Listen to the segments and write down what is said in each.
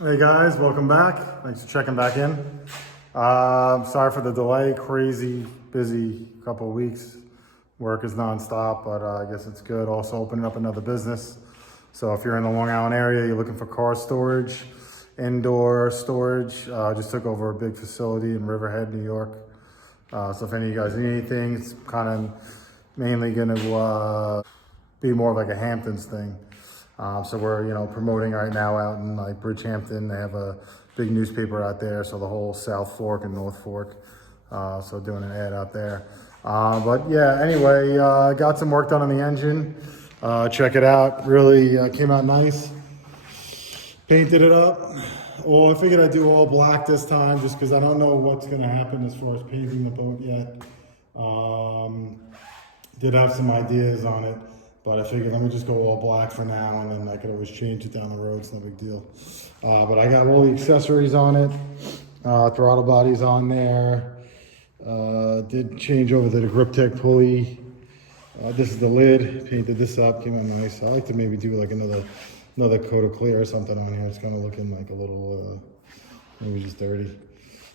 Hey guys, welcome back. Thanks for checking back in. Sorry for the delay. Crazy, busy couple of weeks. Work is nonstop, but I guess it's good. Also opening up another business. So if you're in the Long Island area, you're looking for car storage, indoor storage. Just took over a big facility in Riverhead, New York. So if any of you guys need anything, it's kind of mainly going to be more of like a Hamptons thing. So we're, promoting right now out in like Bridgehampton. They have a big newspaper out there. So the whole South Fork and North Fork. So doing an ad out there. But yeah, anyway, got some work done on the engine. Check it out. Really came out nice. Painted it up. Well, I figured I'd do all black this time just because I don't know what's going to happen as far as painting the boat yet. Did have some ideas on it. But I figured let me just go all black for now, and then I could always change it down the road. It's no big deal. But I got all the accessories on it. Throttle body's on there. Did change over to the grip tech pulley. This is the lid. Painted this up. Came out nice. I like to maybe do like another coat of clear or something on here. It's kind of looking like a little maybe just dirty.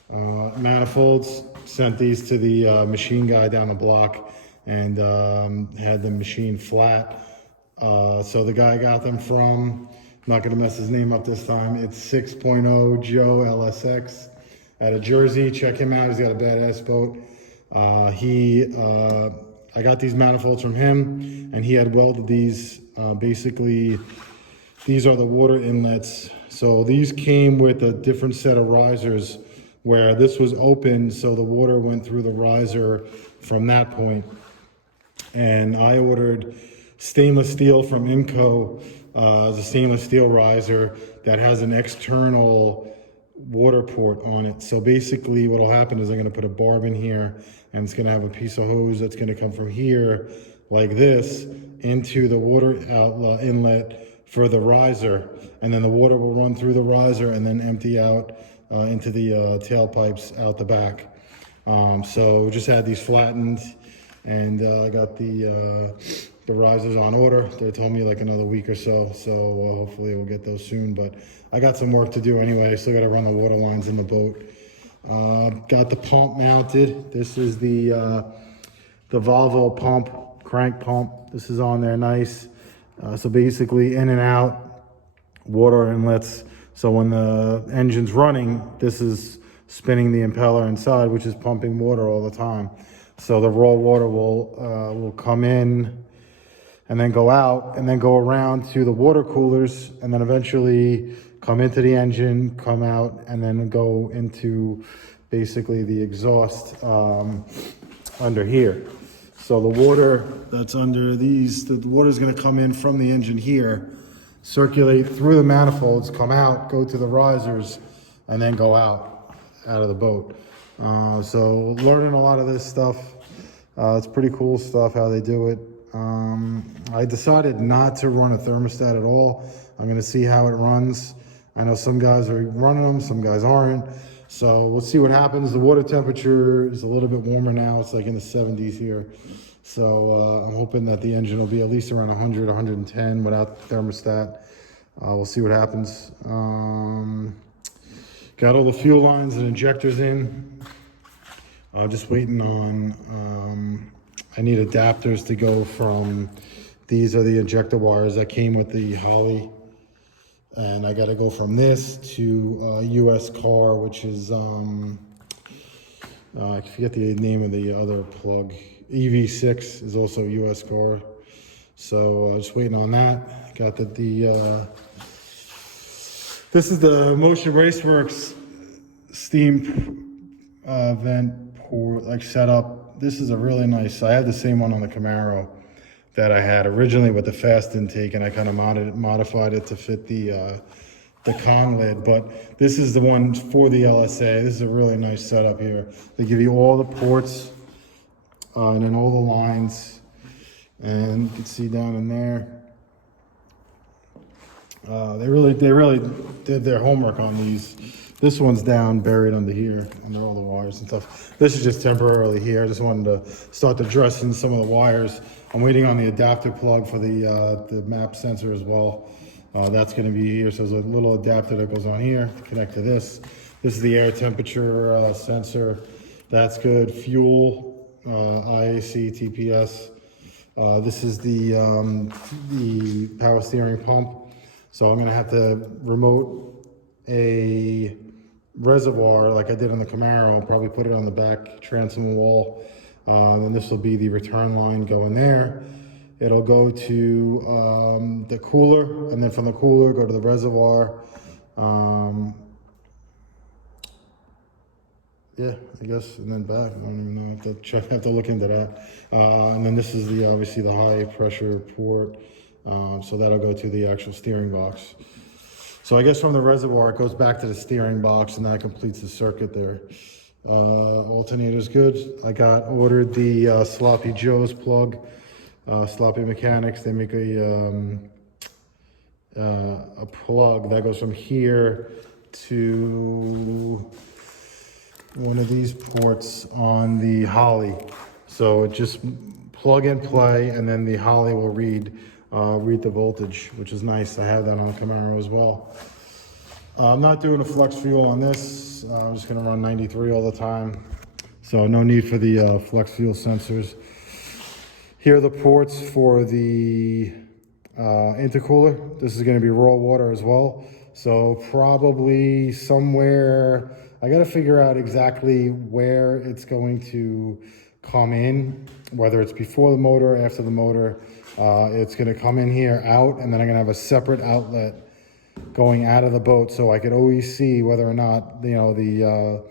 Manifolds. Sent these to the machine guy down the block. And had them machine flat. So the guy got them from, not gonna mess his name up this time, it's 6.0 Joe LSX out of Jersey. Check him out, he's got a badass boat. I got these manifolds from him, and he had welded these, basically, these are the water inlets. So these came with a different set of risers where this was open, so the water went through the riser from that point. And I ordered stainless steel from IMCO, the stainless steel riser that has an external water port on it. So basically what will happen is I'm going to put a barb in here, and it's going to have a piece of hose that's going to come from here like this into the water outlet inlet for the riser. And then the water will run through the riser and then empty out into the tailpipes out the back. So just had these flattened. And I got the risers on order. They told me like another week or so. So hopefully we'll get those soon. But I got some work to do anyway. I still got to run the water lines in the boat. Got the pump mounted. This is the Volvo pump, crank pump. This is on there nice. So basically in and out, water inlets. So when the engine's running, this is spinning the impeller inside, which is pumping water all the time. So the raw water will come in and then go out and then go around to the water coolers and then eventually come into the engine, come out, and then go into basically the exhaust under here. So the water that's under these, the water is going to come in from the engine here, circulate through the manifolds, come out, go to the risers, and then go out of the boat. So learning a lot of this stuff. It's pretty cool stuff how they do it. I decided not to run a thermostat at all. I'm going to see how it runs. I know some guys are running them, some guys aren't. So we'll see what happens. The water temperature is a little bit warmer now. It's like in the 70s here. So I'm hoping that the engine will be at least around 100, 110 without the thermostat. We'll see what happens. Got all the fuel lines and injectors in. Just waiting on, I need adapters to go from, these are the injector wires that came with the Holly. And I got to go from this to US car, which is, I forget the name of the other plug. EV6 is also US car. So just waiting on that. Got this is the Motion Raceworks steam vent port, like setup. This is a really nice, I had the same one on the Camaro that I had originally with the fast intake, and I kind of modified it to fit the con lid, but this is the one for the LSA. This is a really nice setup here. They give you all the ports and then all the lines, and you can see down in there. They really did their homework on these. This one's down, buried under here, under all the wires and stuff. This is just temporarily here. I just wanted to start addressing some of the wires. I'm waiting on the adapter plug for the map sensor as well. That's going to be here. So there's a little adapter that goes on here to connect to this. This is the air temperature sensor. That's good. Fuel, IAC, TPS. This is the power steering pump. So I'm going to have to remote a reservoir like I did on the Camaro, probably put it on the back transom wall. And this will be the return line going there. It'll go to the cooler, and then from the cooler go to the reservoir. Yeah, I guess, and then back. I don't even know. I have to look into that. And then this is obviously the high pressure port. So that'll go to the actual steering box. So I guess from the reservoir, it goes back to the steering box, and that completes the circuit there. Alternator's good. I ordered the Sloppy Joe's plug. Sloppy Mechanics, they make a plug that goes from here to one of these ports on the Holly. So it just plug and play, and then the Holly will read the voltage, which is nice. I have that on the Camaro as well. I'm not doing a flex fuel on this. I'm just gonna run 93 all the time. So no need for the flex fuel sensors. Here are the ports for the intercooler. This is gonna be raw water as well. So probably somewhere, I gotta figure out exactly where it's going to come in, whether it's before the motor, after the motor. It's gonna come in here, out, and then I'm gonna have a separate outlet going out of the boat, so I could always see whether or not, you know, the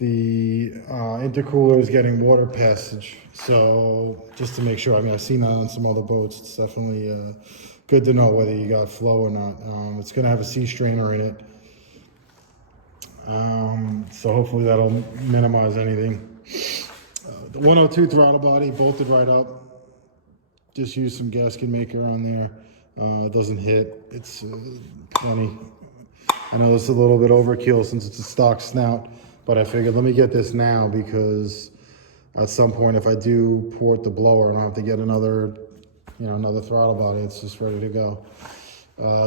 intercooler is getting water passage. So just to make sure, I mean, I've seen that on some other boats. It's definitely good to know whether you got flow or not. It's gonna have a sea strainer in it. So hopefully that'll minimize anything. The 102 throttle body bolted right up. Just used some gasket maker on there. It doesn't hit. It's plenty. I know this is a little bit overkill since it's a stock snout, but I figured let me get this now, because at some point if I do port the blower, I don't have to get another throttle body. It's just ready to go.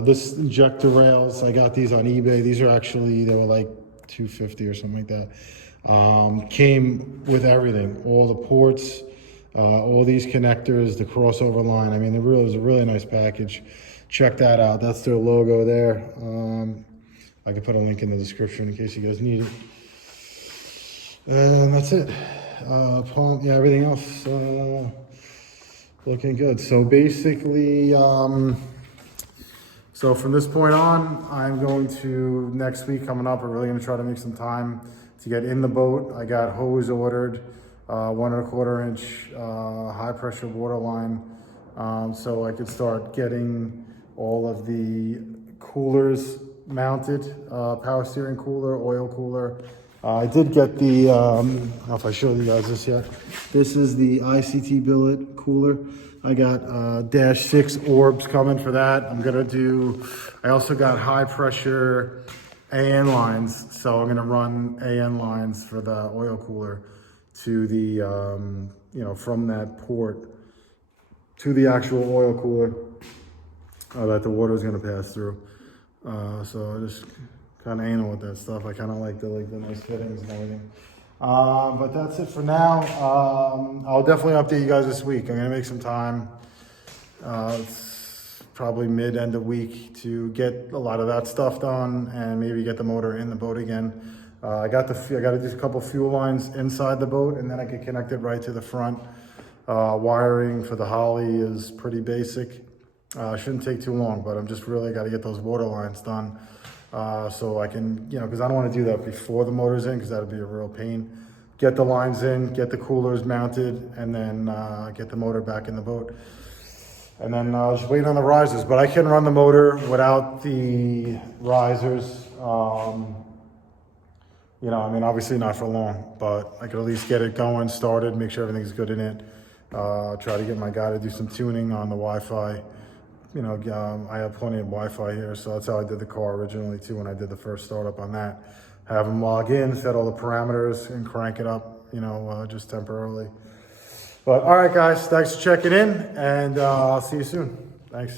This injector rails, I got these on eBay. These are actually, they were like $250 or something like that. Came with everything, all the ports, all these connectors, the crossover line. I mean, it was a really nice package. Check that out. That's their logo there. I can put a link in the description in case you guys need it. And that's it. Pump, yeah, everything else looking good. So basically, so from this point on, I'm going to, next week coming up, we're really going to try to make some time to get in the boat. I got hose ordered, 1 1/4 inch high pressure water line, so I could start getting all of the coolers mounted, power steering cooler, oil cooler. I did get the, I don't know if I showed you guys this yet. This is the ICT billet cooler. I got -6 orbs coming for that. I also got high pressure AN lines. So I'm gonna run AN lines for the oil cooler to the, from that port to the actual oil cooler that the water is gonna pass through. So I just kind of anal with that stuff. I kind of like the nice fittings and everything. But that's it for now. I'll definitely update you guys this week. I'm gonna make some time. It's probably end of week to get a lot of that stuff done and maybe get the motor in the boat again. I got to do a couple fuel lines inside the boat, and then I can connect it right to the front. Wiring for the Holly is pretty basic. Shouldn't take too long, but I'm just really got to get those water lines done. So I can, because I don't want to do that before the motor's in, because that'd be a real pain. Get the lines in, get the coolers mounted, and then get the motor back in the boat. And then just wait on the risers. But I can run the motor without the risers. Obviously not for long, but I could at least get it going, started, make sure everything's good in it. Try to get my guy to do some tuning on the Wi-Fi. I have plenty of Wi-Fi here, so that's how I did the car originally too when I did the first startup on that. Have them log in, set all the parameters, and crank it up, just temporarily. But all right, guys, thanks for checking in, and I'll see you soon. Thanks.